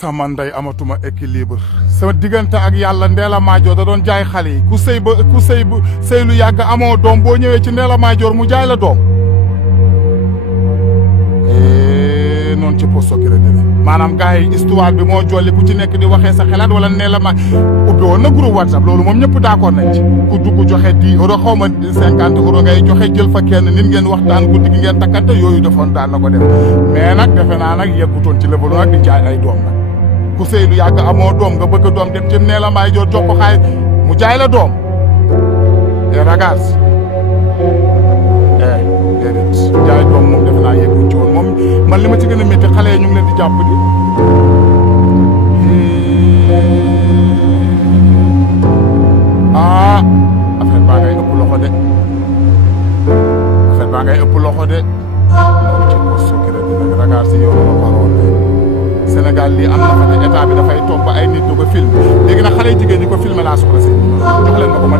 sama ndey amatuma équilibre sama diggante ak yàlla Ndella Madior da doon jaay xale yi ku sëy lu yàgg amoo doom boo ñëwee ci Ndella Madior mu jaay la doom noonu ci posto crédit maanaam gars yi histoire bi moo jolli ku ci nekk di waxee sa xalaat wala Ndella ma ubbi woon na groupe WhatsApp loolu moom ñëpp d'accord nañ ci ku dugg joxe 10 euros xaw ma 50 euros ngay joxe jël fa kenn nit ngeen waxtaan guddi gi ngeen takkante yooyu defoon daan na ko def mais nag defe naa nag yeggutoon ci level nag di jaay ay doom nag ku sëy lu yàgg amoo doom nga bëgg doom dem ci Ndella Madior jox ko xaay mu jaay la doom et ragaz déedéet jaay doom moom defe naa yegguñ ci woon moom man li ma ci gën a métti xale yi ñu ngi leen di jàpp di affaire baa ngay ëpp loxo de affaire baa ngay ëpp loxo de noonu ci poste crédit nag ragaz si yow la parole Sénégal lii am na fa ne état bi dafay toog ba ay nit du ko film léegi nag xale jigéen ñi ko filmé laa soxla si jox leen ma ko ma